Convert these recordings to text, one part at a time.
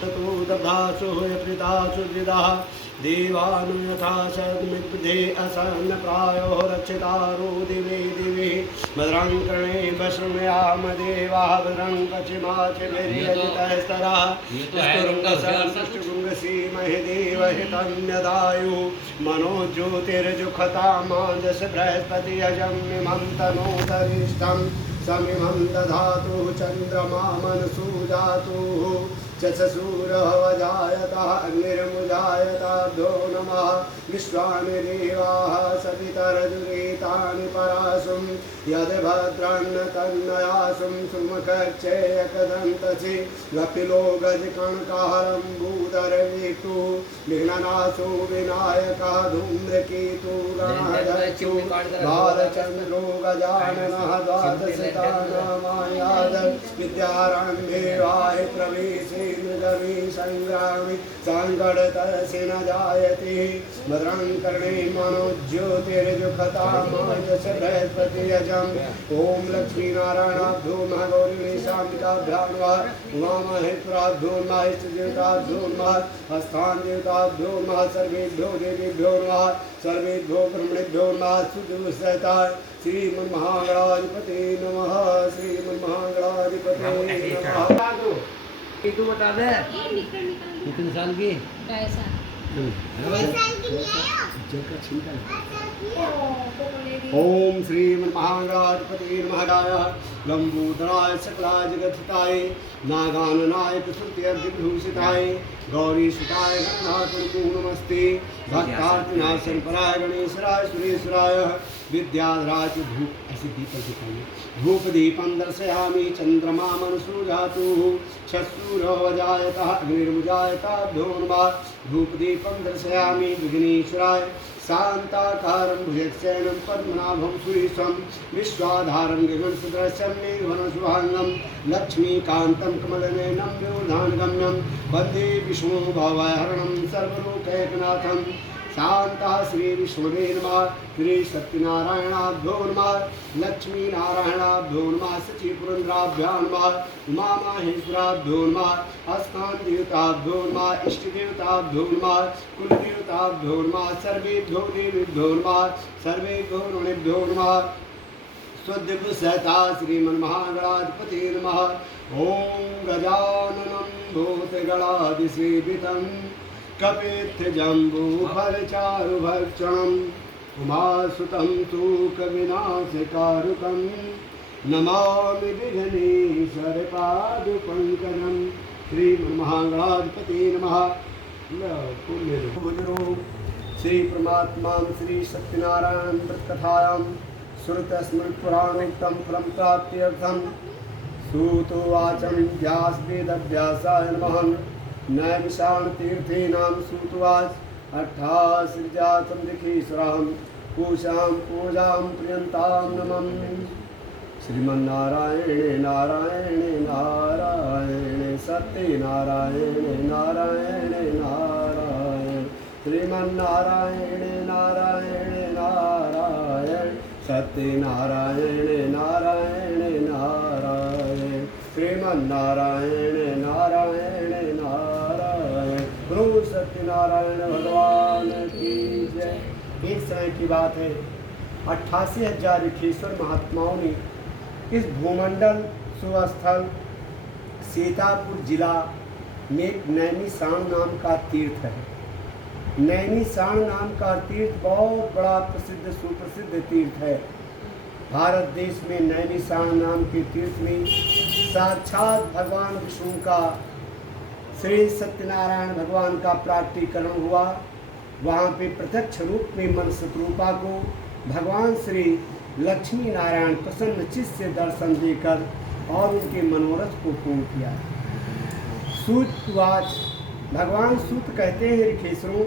ततो दधासु यत्रितासु द्विधा देवानु यथा सद्मिद्ध्ये असन्न प्रायो रक्षितारो दिवे दिवे भद्रं कर्णे वशृणुयाम देवाः भद्रं पश्चिमाचिभिर्यजितस्तराः स्तुङ्गसीमहि देवहितं यदायुः मनोज्योतिर्जुखतामाजस बृहस्पतियजं मिमं तनोतरिष्ठं समिमं दधातु चन्द्रमा मनसु जातुः चक्षुषूरः वजायतः अग्निर्मुजायताभ्यो नमः विश्वानि देवाः सवितरजुरेतानि परासुं यद्भद्रन्न तन्नयासुं सुमुखक्षयकदन्तसि गपिलो गजकणकाहरं भूधरवेतु विघ्ननाशो विनायकः धूम्रकेतु गणहदक्षु बालचन्द्रो गजाननः द्वादशतानामायाद विद्यारम्भे वाहि प्रवेशे मृगवी संग्रामि सांगड़तस्य न जायते भद्रं कर्णे मनोज्योतिर्जुखतामाजस बृहस्पतियजम् ओम लक्ष्मीनारायणाभ्यो नमः गौरीगणेशाम्बिकाभ्यां नमः उमामहेश्वराभ्यो नमः इष्टदेवताभ्यो नमः हस्तान्देवताभ्यो नमः सर्वेभ्यो देवेभ्यो नमः सर्वेभ्यो ब्रह्मणेभ्यो नमः सुदुसहिताय श्रीमन्महागणाधिपते नमः श्रीमन्महागणाधिपते नमः। तू बता दे कितने साल की ओम श्रीमन्महागणाधिपते नमः लंबोदराय सकलाय जगत्हिताय नागाननाय प्रसूत्यर्धिभूषिताय गौरीसुताय गणनाथ नमस्ते भक्तार्थिनाशन पराय गणेशराय सुरेश्वराय विद्याधराय धूप ऐसे दीपक दिखाइए धूप दीपं दर्शयामि चंद्रमा मनसु जातुः चक्षुरवजायतः अग्निर्मुजायताभ्यो नमः धूप दीपं दर्शयामि विघ्नेश्वराय शान्ताकारं भुजगशयनं पद्मनाभं सुरेशं विश्वाधारं गगनसदृशं मेघवर्णशुभाङ्गं लक्ष्मीकान्तं कमलनयनं विवर्धानगम्यं वन्दे विष्णुं भवहरणं सर्वलोकैकनाथं शांता श्री विष्णुवे नमः श्री सत्यनारायणाभ्यो नमः लक्ष्मीनारायणाभ्यो नमः सचिपुरन्द्राभ्यां नमः उमामहेश्वराभ्यो नमः अस्तान्देवताभ्यो नमः इष्टदेवताभ्यो नमः कुलदेवताभ्यो नमः सर्वेभ्यो देवेभ्यो नमः सर्वेभ्यो ऋणेभ्यो नमः स्वदिव्यसहता श्रीमन्महागणाधिपते नमः ओम गजाननं भूतगणादिसेवितं कपित्थजम्बूफलचारुभक्षणम् उमासुतं शोकविनाशकारुकं नमामि विघ्नेश्वरपादपङ्कजं श्रीमन्महागणाधिपते नमः। श्री परमात्मा श्री सत्यनारायण व्रतकथायां श्रुतस्मृतपुराणोक्तं फलं प्राप्त्यर्थं सूतोवाचं व्यासवेदव्यासाय नमः नैमिषारण्यतीर्थेनां सूतवाच अट्ठासृजातं दिखेश्वरां पूजां प्रियन्तां नमः। श्रीमन्नारायणे नारायणे नारायणे सत्यनारायणे नारायणे नारायण श्रीमन्नारायणे नारायणे नारायण सत्यनारायणे नारायणे नारायण श्रीमन्नारायणे नारायणे नारायण गुरु सत्यनारायण भगवान की जय। एक समय की बात है, 88,000 ऋषीश्वर महात्माओं ने इस भूमंडल सुवस्थल सीतापुर जिला में एक नैमिषारण्य नाम का तीर्थ है। नैमिषारण्य नाम का तीर्थ बहुत बड़ा प्रसिद्ध सुप्रसिद्ध तीर्थ है। भारत देश में नैमिषारण्य नाम के तीर्थ में साक्षात भगवान विष्णु का श्री सत्यनारायण भगवान का प्राकटीकरण हुआ। वहाँ पे प्रत्यक्ष रूप में मन शत्रुपा को भगवान श्री लक्ष्मी नारायण प्रसन्न चित्त से दर्शन देकर और उनके मनोरथ को पूर्ण किया। सूतवाच भगवान सूत कहते हैं ऋषीश्वरों,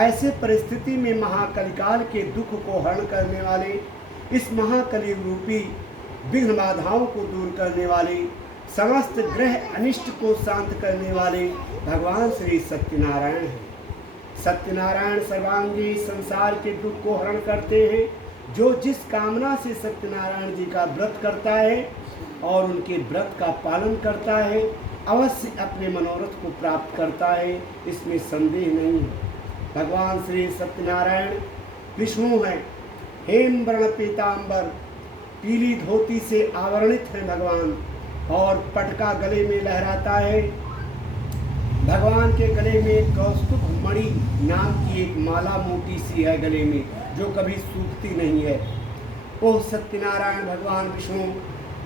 ऐसे परिस्थिति में महाकलिकाल के दुख को हरण करने वाले इस महाकलि रूपी विघ्न बाधाओं को दूर करने वाले समस्त ग्रह अनिष्ट को शांत करने वाले भगवान श्री सत्यनारायण हैं। सत्यनारायण सर्वांगी संसार के दुख को हरण करते हैं। जो जिस कामना से सत्यनारायण जी का व्रत करता है और उनके व्रत का पालन करता है, अवश्य अपने मनोरथ को प्राप्त करता है, इसमें संदेह नहीं है। भगवान श्री सत्यनारायण विष्णु हैं, हेम वर्ण पीताम्बर, पीली धोती से आवरणित हैं भगवान, और पटका गले में लहराता है। भगवान के गले में कौस्तुभ मणि नाम की एक माला मोटी सी है गले में, जो कभी सूखती नहीं है। ओह सत्यनारायण भगवान विष्णु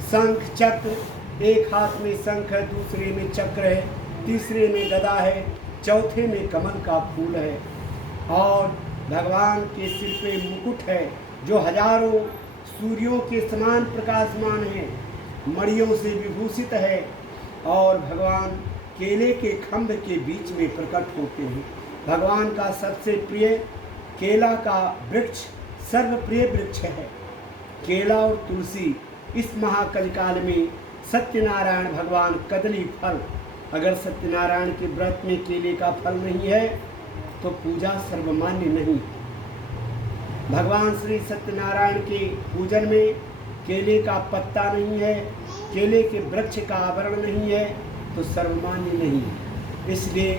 शंख चक्र, एक हाथ में शंख है, दूसरे में चक्र है, तीसरे में गदा है, चौथे में कमल का फूल है, और भगवान के सिर पे मुकुट है जो हजारों सूर्यों के समान प्रकाशमान है, मणियों से विभूषित है, और भगवान केले के खंभ के बीच में प्रकट होते हैं। भगवान का सबसे प्रिय केला का वृक्ष सर्वप्रिय वृक्ष है। केला और तुलसी इस महाकलिकाल में सत्यनारायण भगवान कदली फल, अगर सत्यनारायण के व्रत में केले का फल नहीं है तो पूजा सर्वमान्य नहीं। भगवान श्री सत्यनारायण के पूजन में केले का पत्ता नहीं है, केले के वृक्ष का आवरण नहीं है तो सर्वमान्य नहीं। इसलिए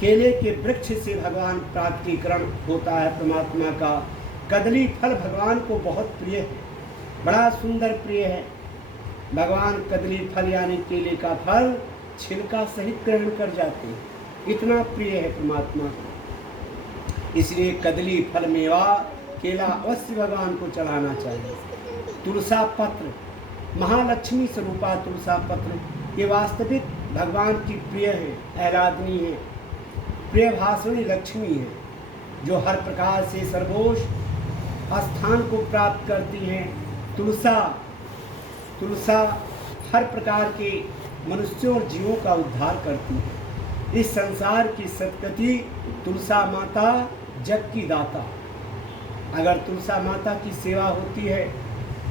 केले के वृक्ष से भगवान प्राप्तिकरण होता है परमात्मा का। कदली फल भगवान को बहुत प्रिय है, बड़ा सुंदर प्रिय है। भगवान कदली फल यानी केले का फल छिलका सहित ग्रहण कर जाते हैं, इतना प्रिय है परमात्मा को। इसलिए कदली फल मेवा केला अवश्य भगवान को चढ़ाना चाहिए। तुलसा पत्र, महालक्ष्मी स्वरूपा तुलसा पत्र, ये वास्तविक भगवान की प्रिय है, आराधनी है, प्रिय भाषणी लक्ष्मी है, जो हर प्रकार से सर्वोच्च स्थान को प्राप्त करती हैं। तुलसा हर प्रकार के मनुष्यों और जीवों का उद्धार करती है। इस संसार की सदगति तुलसा माता जग की दाता। अगर तुलसा माता की सेवा होती है,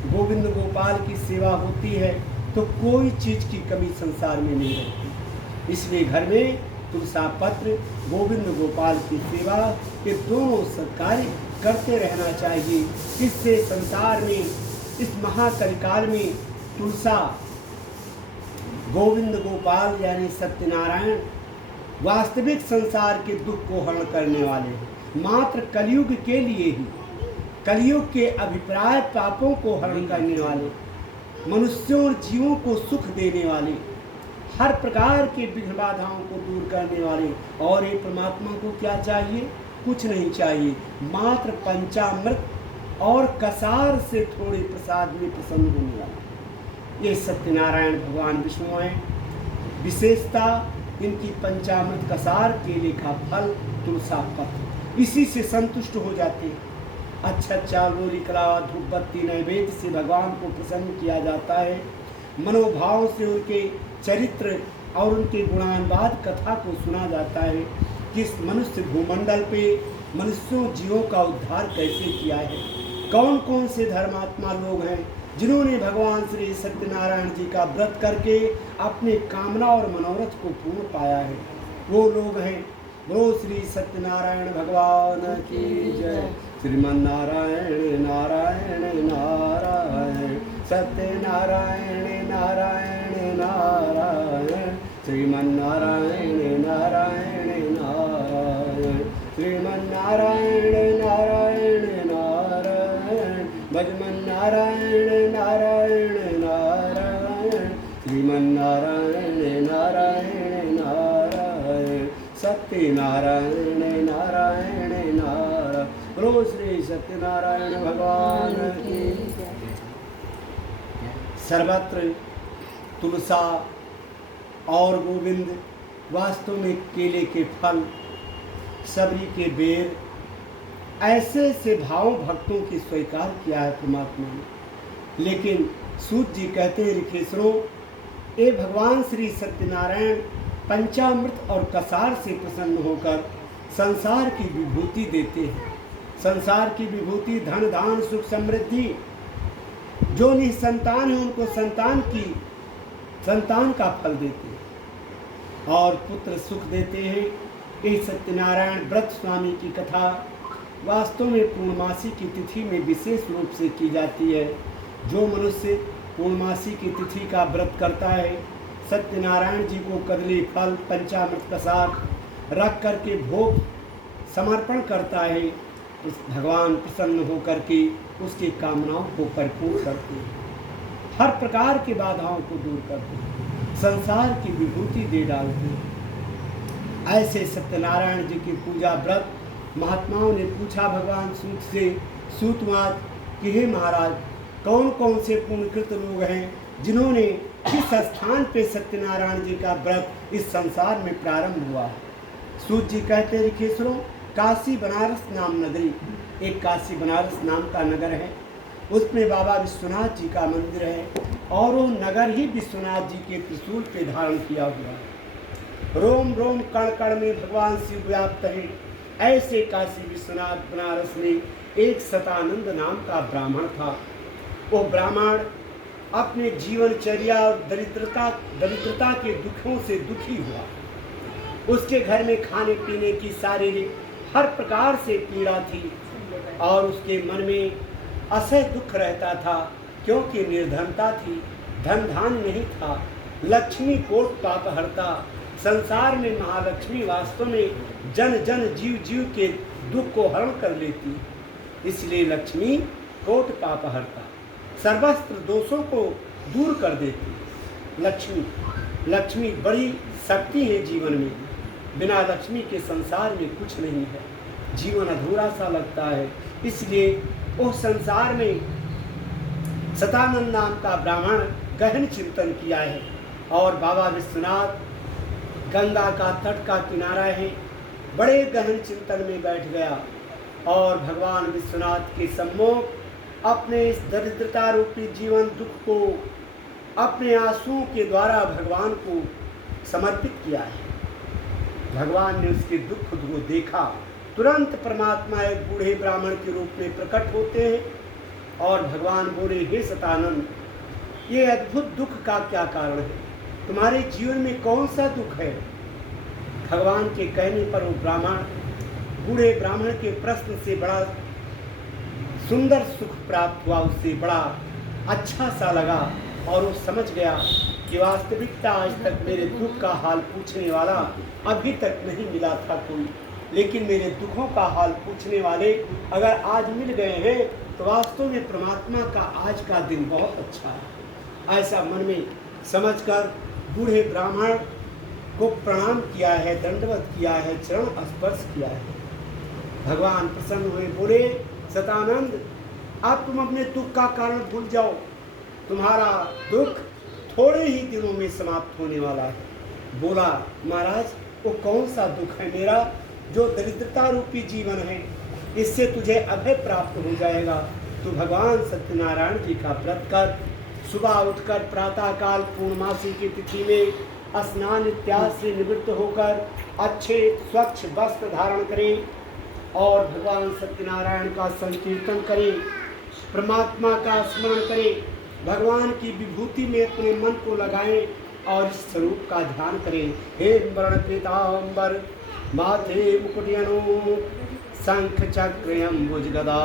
गोविंद गोपाल की सेवा होती है, तो कोई चीज़ की कमी संसार में नहीं रहती। इसलिए घर में तुलसा पत्र, गोविंद गोपाल की सेवा, ये दोनों कार्य करते रहना चाहिए। इससे संसार में इस महाकलिकाल में तुलसा, गोविंद गोपाल यानी सत्यनारायण वास्तविक संसार के दुख को हरण करने वाले, मात्र कलयुग के लिए ही, कलयुग के अभिप्राय पापों को हरण करने वाले, मनुष्यों और जीवों को सुख देने वाले, हर प्रकार के विघ्न बाधाओं को दूर करने वाले। और ये परमात्मा को क्या चाहिए? कुछ नहीं चाहिए, मात्र पंचामृत और कसार से थोड़े प्रसाद में प्रसन्न होने वाला। ये सत्यनारायण भगवान विष्णु हैं। विशेषता इनकी पंचामृत कसार, केले का फल, तुलसा पत्र, इसी से संतुष्ट हो जाते हैं। अच्छा चाल रोली कलावा धूप बत्ती नैवेद्य से भगवान को प्रसन्न किया जाता है। मनोभाव से उनके चरित्र और उनके गुणानुवाद कथा को सुना जाता है कि इस मनुष्य भूमंडल पे मनुष्यों जीवों का उद्धार कैसे किया है। कौन कौन से धर्मात्मा लोग हैं जिन्होंने भगवान श्री सत्यनारायण जी का व्रत करके अपने कामना और मनोरथ को पूर्ण पाया है। वो लोग हैं। बोलो श्री सत्यनारायण भगवान की जय। श्रीमन्नारायण नारायण नारायण, सत्यनारायण नारायण नारायण, श्रीमन्नारायण नारायण नारायण, श्रीमन्नारायण नारायण नारायण, भजमन्नारायण नारायण नारायण, श्रीमन्नारायण नारायण नारायण, सत्यनारायण नारायण नारायण। बोलो श्री सत्यनारायण भगवान की। सर्वत्र तुलसा और गोविंद, वास्तव में केले के फल, सबरी के बेर, ऐसे ऐसे भावों भक्तों की स्वीकार किया है परमात्मा ने। लेकिन सूत जी कहते हैं ऋखेश्वरों, ये भगवान श्री सत्यनारायण पंचामृत और कसार से प्रसन्न होकर संसार की विभूति देते हैं। संसार की विभूति धन धान सुख समृद्धि, जो निसंतान है उनको संतान का फल देते हैं और पुत्र सुख देते हैं। इस सत्यनारायण व्रत स्वामी की कथा वास्तव में पूर्णमासी की तिथि में विशेष रूप से की जाती है। जो मनुष्य पूर्णमासी की तिथि का व्रत करता है, सत्यनारायण जी को कदली फल पंचामृत प्रसाद रख करके भोग समर्पण करता है, तो भगवान प्रसन्न होकर के उसकी कामनाओं को परिपूर्ण करते हैं, हर प्रकार की बाधाओं को दूर करते हैं, संसार की विभूति दे डालते हैं। ऐसे सत्यनारायण जी की पूजा व्रत महात्माओं ने पूछा भगवान सूत से, सूत महाराज कि हे महाराज, कौन कौन से पुण्यकृत लोग हैं जिन्होंने किस स्थान पे सत्यनारायण जी का व्रत इस संसार में प्रारंभ हुआ। सूत जी कहते हैं, ऋखेश्वरों, काशी बनारस नाम नगरी, एक काशी बनारस नाम का नगर है, उसमें बाबा विश्वनाथ जी का मंदिर है और वो नगर ही विश्वनाथ जी के त्रिशूल पे धारण किया हुआ है। रोम रोम कण कण में भगवान शिव व्याप्त है। ऐसे काशी विश्वनाथ बनारस में एक सतानंद नाम का ब्राह्मण था। वो ब्राह्मण अपने जीवनचर्या और दरिद्रता के दुखों से दुखी हुआ। उसके घर में खाने पीने की शारीरिक हर प्रकार से पीड़ा थी और उसके मन में असह्य दुख रहता था, क्योंकि निर्धनता थी, धन धान नहीं था। लक्ष्मी कोट पाप हरता, संसार में महालक्ष्मी वास्तव में जन जन जीव जीव के दुख को हरण कर लेती, इसलिए लक्ष्मी कोट पाप हरता, सर्वस्त्र दोषों को दूर कर देती। लक्ष्मी बड़ी शक्ति है जीवन में, बिना लक्ष्मी के संसार में कुछ नहीं है, जीवन अधूरा सा लगता है। इसलिए उस संसार में सतानंद नाम का ब्राह्मण गहन चिंतन किया है और बाबा विश्वनाथ गंगा का तट का किनारा है, बड़े गहन चिंतन में बैठ गया और भगवान विश्वनाथ के सम्मुख अपने इस दरिद्रता रूपी जीवन दुख को अपने आंसुओं के द्वारा भगवान को समर्पित किया है। भगवान ने उसके दुख को देखा, तुरंत परमात्मा एक बूढ़े ब्राह्मण के रूप में प्रकट होते हैं और भगवान बोले, हे सतानंद, ये अद्भुत दुख का क्या कारण है? तुम्हारे जीवन में कौन सा दुख है? भगवान के कहने पर वो ब्राह्मण, बूढ़े ब्राह्मण के प्रश्न से बड़ा सुंदर सुख प्राप्त हुआ, उससे बड़ा अच्छा सा लगा और वो समझ गया कि वास्तविकता आज तक मेरे दुख का हाल पूछने वाला अभी तक नहीं मिला था कोई, लेकिन मेरे दुखों का हाल पूछने वाले अगर आज मिल गए हैं तो वास्तव में परमात्मा का आज का दिन बहुत अच्छा है। ऐसा मन में समझकर बूढ़े ब्राह्मण को प्रणाम किया है, दंडवत किया है, चरण स्पर्श किया है। भगवान प्रसन्न हुए, बोले, सतानंद, अब तुम अपने दुख का कारण भूल जाओ, तुम्हारा दुख थोड़े ही दिनों में समाप्त होने वाला है। बोला, महाराज, वो कौन सा दुख है मेरा? जो दरिद्रता रूपी जीवन है, इससे तुझे अभय प्राप्त हो जाएगा। तो भगवान सत्यनारायण जी का व्रत कर, सुबह उठकर प्रातःकाल पूर्णमासी की तिथि में स्नान इत्यादि से निवृत्त होकर अच्छे स्वच्छ वस्त्र धारण करें और भगवान सत्यनारायण का संकीर्तन करें, परमात्मा का स्मरण करें, भगवान की विभूति में अपने मन को लगाएं और इस स्वरूप का ध्यान करें। हे वर्ण पीताम्बर माथे मुकुटियनु शंख चक्र अम्बुज गदा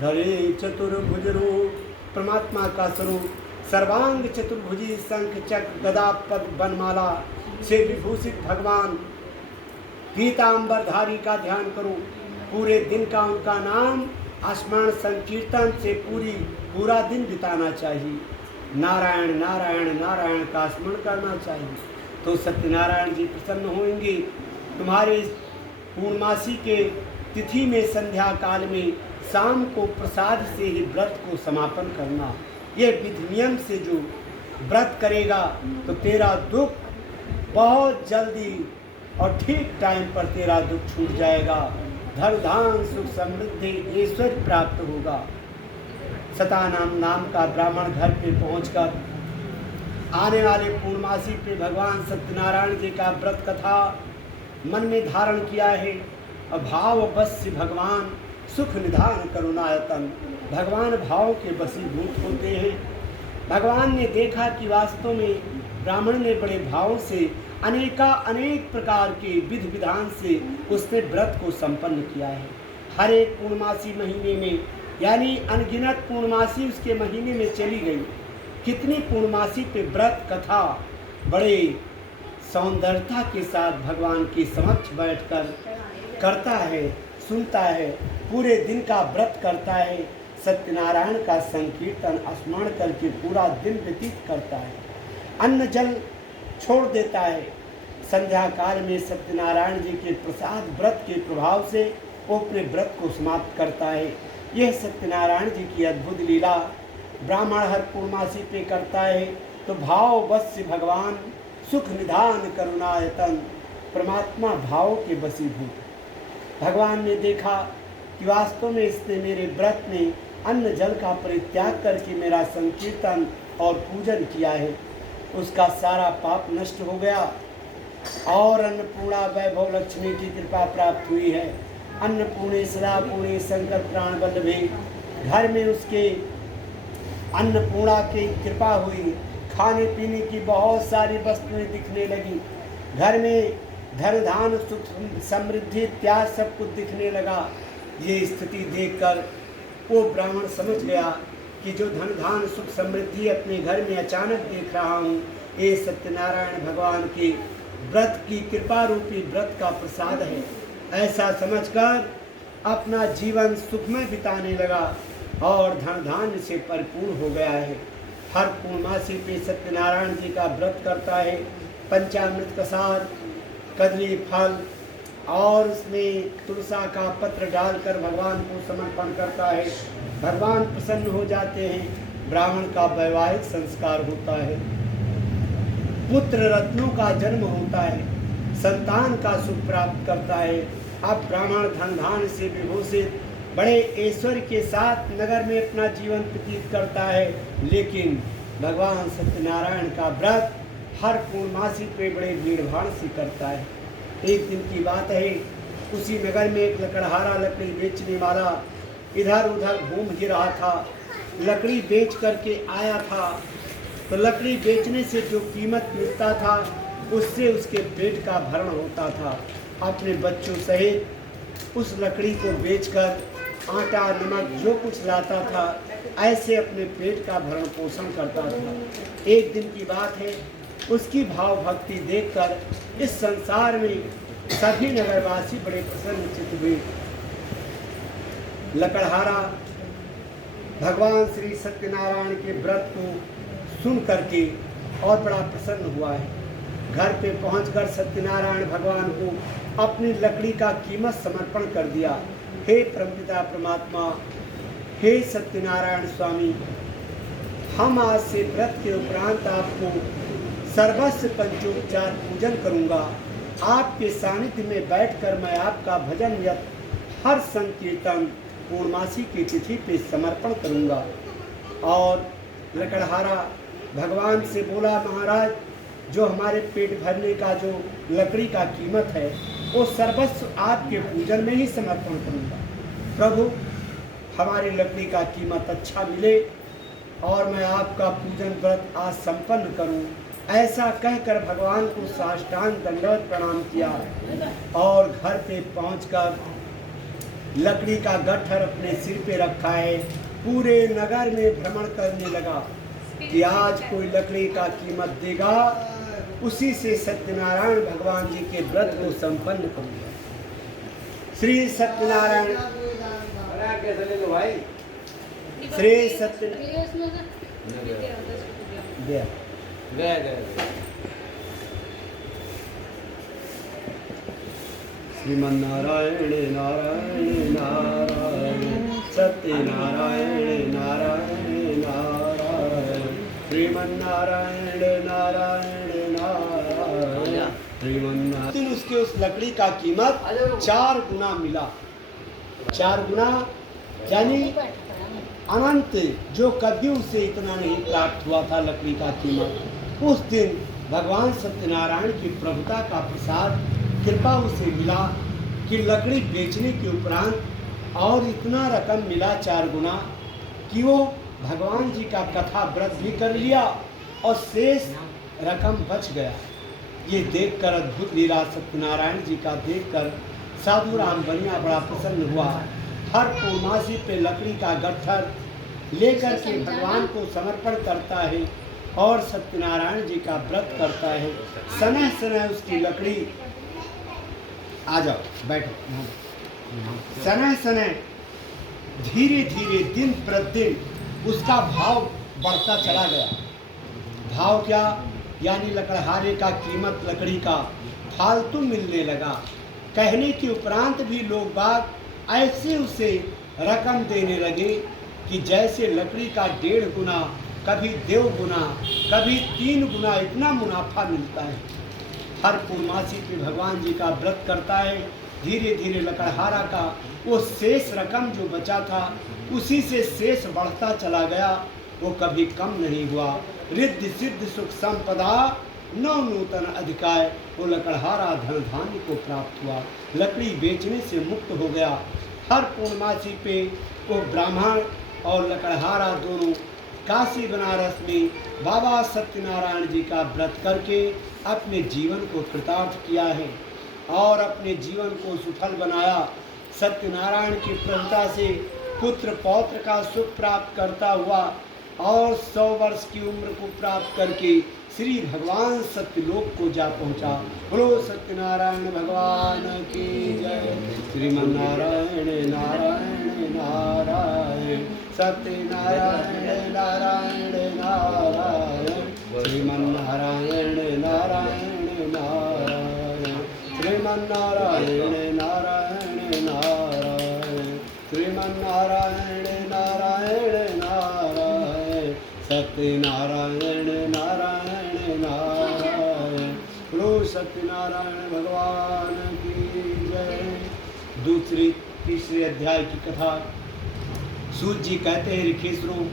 धरे चतुर्भुज रूप, परमात्मा का स्वरूप सर्वांग चतुर्भुजी शंख चक्र गदा पद बनमाला से विभूषित भगवान पीताम्बरधारी का ध्यान करो। पूरे दिन का उनका नाम स्मरण संकीर्तन से पूरा दिन बिताना चाहिए। नारायण नारायण नारायण का स्मरण करना चाहिए, तो सत्यनारायण जी प्रसन्न होंगे। तुम्हारे पूर्णमासी के तिथि में संध्या काल में शाम को प्रसाद से ही व्रत को समापन करना। ये विधि नियम से जो व्रत करेगा तो तेरा दुख बहुत जल्दी और ठीक टाइम पर तेरा दुख छूट जाएगा, धन धान सुख समृद्धि ऐश्वर्य प्राप्त होगा। सतानंद नाम का ब्राह्मण घर पे पहुंचकर आने वाले पूर्णमासी पे भगवान सत्यनारायण जी का व्रत कथा मन में धारण किया है। भाव बस्य भगवान सुख निधान करुणायतन, भगवान भाव के वशीभूत होते हैं। भगवान ने देखा कि वास्तव में ब्राह्मण ने बड़े भाव से अनेक प्रकार के विधि विधान से उसने व्रत को संपन्न किया है। हर एक पूर्णमासी महीने में, यानी अनगिनत पूर्णमासी उसके महीने में चली गई। कितनी पूर्णमासी पे व्रत कथा बड़े सौंदर्यता के साथ भगवान के समक्ष बैठकर करता है, सुनता है, पूरे दिन का व्रत करता है, सत्यनारायण का संकीर्तन स्मरण करके पूरा दिन व्यतीत करता है, अन्न जल छोड़ देता है। संध्या काल में सत्यनारायण जी के प्रसाद व्रत के प्रभाव से वो अपने व्रत को समाप्त करता है। यह सत्यनारायण जी की अद्भुत लीला ब्राह्मण हर पूर्णमासी पे करता है। तो भाव बस से भगवान सुख निधान करुणायतन, परमात्मा भाव के वशीभूत। भगवान ने देखा कि वास्तव में इसने मेरे व्रत में अन्न जल का परित्याग करके मेरा संकीर्तन और पूजन किया है, उसका सारा पाप नष्ट हो गया और अन्नपूर्णा वैभव लक्ष्मी की कृपा प्राप्त हुई है। अन्नपूर्णे सदा पूर्णे शंकर प्राण वल्लभे, घर में उसके अन्नपूर्णा की कृपा हुई, खाने पीने की बहुत सारी वस्तुएं दिखने लगी, घर में धन धान सुख समृद्धि इत्यादि सब कुछ दिखने लगा। ये स्थिति देखकर वो ब्राह्मण समझ गया कि जो धन धान सुख समृद्धि अपने घर में अचानक देख रहा हूँ, ये सत्यनारायण भगवान के व्रत की कृपा रूपी व्रत का प्रसाद है। ऐसा समझकर अपना जीवन सुखमय बिताने लगा और धन धान्य से परिपूर्ण हो गया है। हर पूर्णमासी पे सत्यनारायण जी का व्रत करता है, पंचामृत प्रसाद, कदली फल और उसमें तुलसा का पत्र डालकर भगवान को समर्पण करता है। भगवान प्रसन्न हो जाते हैं, ब्राह्मण का वैवाहिक संस्कार होता है, पुत्र रत्नों का जन्म होता है, संतान का सुख प्राप्त करता है। अब ब्राह्मण धन धान से विभूषित बड़े ऐश्वर्य के साथ नगर में अपना जीवन व्यतीत करता है। लेकिन भगवान सत्यनारायण का व्रत हर पूर्णमासी पे बड़े भीड़ भाड़ से करता है। एक दिन की बात है, उसी नगर में एक लकड़हारा लकड़ी बेचने वाला इधर उधर घूम ही रहा था। लकड़ी बेच करके आया था, तो लकड़ी बेचने से जो कीमत मिलता था उससे उसके पेट का भरण होता था। अपने बच्चों सहित उस लकड़ी को बेचकर आटा नमक जो कुछ लाता था, ऐसे अपने पेट का भरण पोषण करता था। एक दिन की बात है, उसकी भाव भक्ति देखकर इस संसार में सभी नगरवासी बड़े प्रसन्नचित्त हुए। लकड़हारा भगवान श्री सत्यनारायण के व्रत को सुन करके और बड़ा प्रसन्न हुआ है। घर पे पहुंचकर सत्यनारायण भगवान को अपनी लकड़ी का कीमत समर्पण कर दिया। हे परमपिता परमात्मा, हे सत्यनारायण स्वामी, हम आज से व्रत के उपरांत आपको सर्वस्व पंचोपचार पूजन करूंगा। आपके सानिध्य में बैठकर मैं आपका भजन या हर संकीर्तन पूर्णमासी की तिथि पे समर्पण करूंगा। और लकड़हारा भगवान से बोला, महाराज, जो हमारे पेट भरने का जो लकड़ी का कीमत है वो सर्वस्व आपके पूजन में ही समर्पण करूंगा। प्रभु, हमारी लकड़ी का कीमत अच्छा मिले और मैं आपका पूजन व्रत आज संपन्न करूं। ऐसा कहकर भगवान को साष्टांग दंडवत प्रणाम किया और घर पे पहुंचकर लकड़ी का गट्ठर अपने सिर पे रखा है, पूरे नगर में भ्रमण करने लगा कि आज कोई लकड़ी का कीमत देगा, उसी से सत्यनारायण भगवान जी के व्रत को संपन्न करूंगा। श्री सत्यनारायण श्री सत्य श्रीमन्नारायण नारायण नारायण सत्यनारायण नारायण नारायण श्रीमन्नारायण नारायण नारायण श्रीमन्नारायण। उसके उस लकड़ी का कीमत 4 गुना मिला। 4 गुना यानी अनंत, जो कभी उसे इतना नहीं प्राप्त हुआ था लकड़ी का कीमत। उस दिन भगवान सत्यनारायण की प्रभुता का प्रसाद कृपा उसे मिला कि लकड़ी बेचने के उपरांत और इतना रकम मिला 4 गुना कि वो भगवान जी का कथा व्रत भी कर लिया और शेष रकम बच गया। ये देखकर अद्भुत लीला सत्यनारायण जी का देखकर साधु राम बनिया बड़ा प्रसन्न हुआ हर पूर्णमासी पे लकड़ी का गट्ठर लेकर के भगवान को समर्पण करता है और सत्यनारायण जी का व्रत करता है। समय समय उसकी लकड़ी, आ जाओ बैठो, समय समय धीरे धीरे दिन प्रतिदिन उसका भाव बढ़ता चला गया। भाव क्या? यानी लकड़हारे का कीमत लकड़ी का फालतू मिलने लगा। कहने के उपरांत भी लोग बाग ऐसे उसे रकम देने लगे कि जैसे लकड़ी का 1.5 गुना, कभी 2 गुना, कभी 3 गुना इतना मुनाफा मिलता है। हर पूर्णमासी पे भगवान जी का व्रत करता है। धीरे धीरे लकड़हारा का वो शेष रकम जो बचा था उसी से शेष बढ़ता चला गया, वो कभी कम नहीं हुआ। रिद्धि सिद्ध सुख संपदा नौ नूतन अधिकाय, वो लकड़हारा धन धान्य को प्राप्त हुआ, लकड़ी बेचने से मुक्त हो गया। हर पूर्णमासी पे वो ब्राह्मण और लकड़हारा दोनों काशी बनारस में बाबा सत्यनारायण जी का व्रत करके अपने जीवन को कृतार्थ किया है और अपने जीवन को सुफल बनाया। सत्यनारायण की प्रभुता से पुत्र पौत्र का सुख प्राप्त करता हुआ और 100 वर्ष की उम्र को प्राप्त करके श्री भगवान सत्यलोक को जा पहुंचा। बोलो सत्यनारायण भगवान की जय। श्रीमन्नारायण नारायण नारायण, सत्यनारायण नारायण नारायण, श्रीमन्नारायण नारायण नारायण, श्रीमन्नारायण नारायण नारायण, श्रीमन्नारायण नारायण नारायण, सत्यनारायण नारायण नारायण। बोलो सत्यनारायण भगवान की जय। दूसरे तीसरे अध्याय की कथा। सूत जी कहते हैं ऋखेश्वरों,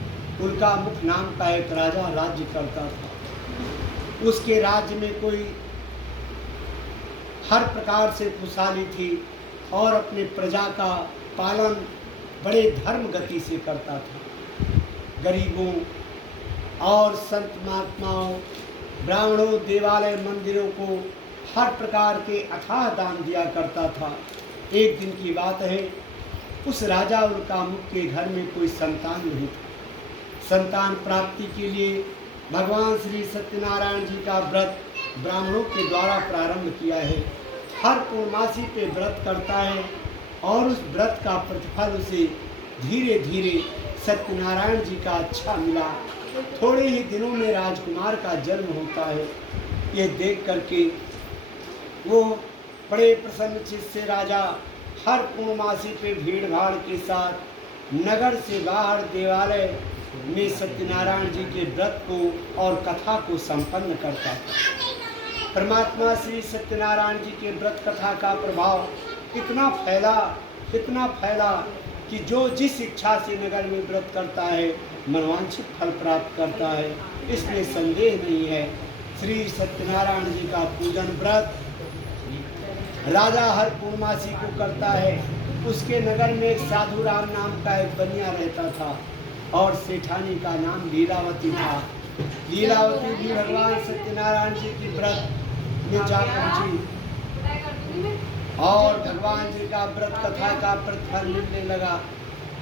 उनका मुख नाम का एक राजा राज्य करता था। उसके राज्य में कोई हर प्रकार से खुशहाली थी और अपने प्रजा का पालन बड़े धर्म गति से करता था। गरीबों और संत महात्माओं, ब्राह्मणों, देवालय मंदिरों को हर प्रकार के अथाह दान दिया करता था। एक दिन की बात है, उस राजा उनका मुख के घर में कोई संतान नहीं था। संतान प्राप्ति के लिए भगवान श्री सत्यनारायण जी का व्रत ब्राह्मणों के द्वारा प्रारंभ किया है। हर पूर्णमासी पे व्रत करता है और उस व्रत का प्रतिफल उसे धीरे धीरे सत्यनारायण जी का अच्छा मिला। थोड़े ही दिनों में राजकुमार का जन्म होता है। ये देख करके वो बड़े प्रसन्न चित्त से राजा हर पूर्णमासी पे भीड़ भाड़ के साथ नगर से बाहर देवालय में सत्यनारायण जी के व्रत को और कथा को संपन्न करता था। परमात्मा श्री सत्यनारायण जी के व्रत कथा का प्रभाव इतना फैला कि जो जिस इच्छा से नगर में व्रत करता है मनवांछित फल प्राप्त करता है, इसमें संदेह नहीं है। श्री सत्यनारायण जी का पूजन व्रत राजा हर पूर्णमासी को करता है। उसके नगर में एक साधु राम नाम का एक बनिया रहता था और सेठानी का नाम लीलावती था। लीलावती भी भगवान सत्यनारायण जी की व्रत में जा पहुंची और भगवान जी का व्रत कथा का प्रतिफल मिलने लगा।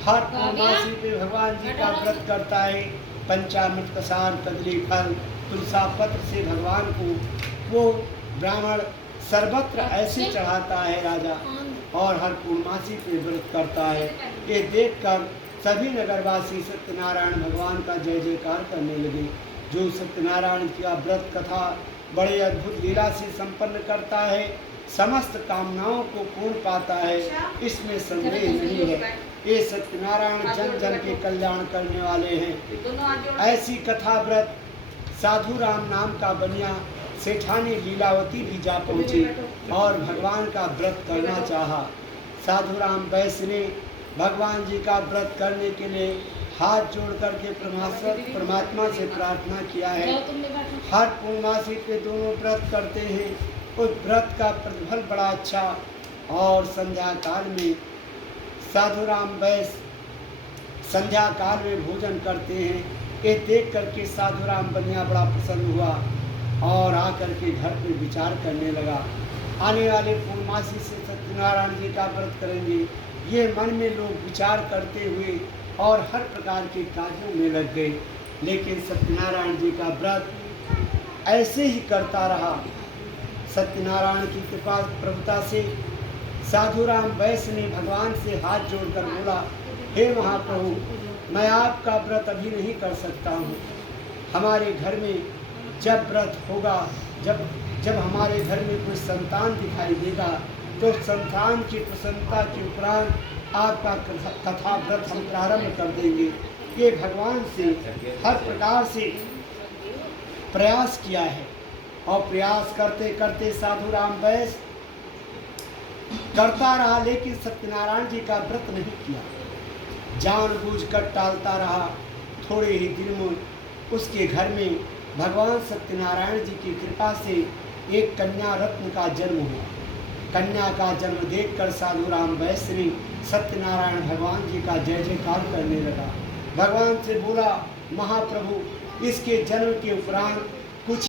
हर पूर्णमासी पे भगवान जी का व्रत करता है। पंचामृत कसार, कदली फल, तुलसा पत्र से भगवान को वो ब्राह्मण सर्वत्र ऐसे चढ़ाता है राजा, और हर पूर्णमासी पे व्रत करता है। ये देखकर सभी नगरवासी सत्यनारायण भगवान का जय जयकार करने लगे। जो सत्यनारायण की व्रत कथा बड़े अद्भुत लीला से संपन्न करता है, समस्त कामनाओं को पूर्ण पाता है, इसमें संदेह नहीं है। ये सत्यनारायण जन जन के कल्याण करने वाले हैं। ऐसी कथा व्रत साधु राम नाम का बनिया सेठानी लीलावती भी जा पहुंची और भगवान का व्रत करना चाहा। साधु राम वैश्य ने भगवान जी का व्रत करने के लिए हाथ जोड़ करके परमात्मा से प्रार्थना किया है। हर पूर्णमासी पे दोनों व्रत करते हैं। उस व्रत का प्रतिफल बड़ा अच्छा, और संध्या काल में साधु राम वैश्य संध्या काल में भोजन करते हैं। ये देख करके साधु राम बनिया बड़ा प्रसन्न हुआ और आकर के घर पे विचार करने लगा। आने वाले पूर्णमासी से सत्यनारायण जी का व्रत करेंगे, ये मन में लोग विचार करते हुए और हर प्रकार के कार्यों में लग गए। लेकिन सत्यनारायण जी का व्रत ऐसे ही करता रहा। सत्यनारायण की कृपा प्रभुता से साधुराम वैश्य ने भगवान से हाथ जोड़कर बोला, हे महाप्रभु, मैं आपका व्रत अभी नहीं कर सकता हूँ। हमारे घर में जब व्रत होगा, जब हमारे घर में कोई संतान दिखाई देगा, तो संतान की प्रसन्नता के उपरांत आपका कथा व्रत हम प्रारंभ कर देंगे। ये भगवान से हर प्रकार से प्रयास किया है और प्रयास करते करते साधुराम वैश्य करता रहा, लेकिन सत्यनारायण जी का व्रत नहीं किया, जानबूझकर टालता रहा। थोड़े ही दिन में उसके घर में भगवान सत्यनारायण जी की कृपा से एक कन्या रत्न का जन्म हुआ। कन्या का जन्म देखकर साधुराम वैश्य ने सत्यनारायण भगवान जी का जय जयकार करने लगा। भगवान से बोला, महाप्रभु, इसके जन्म के उपरांत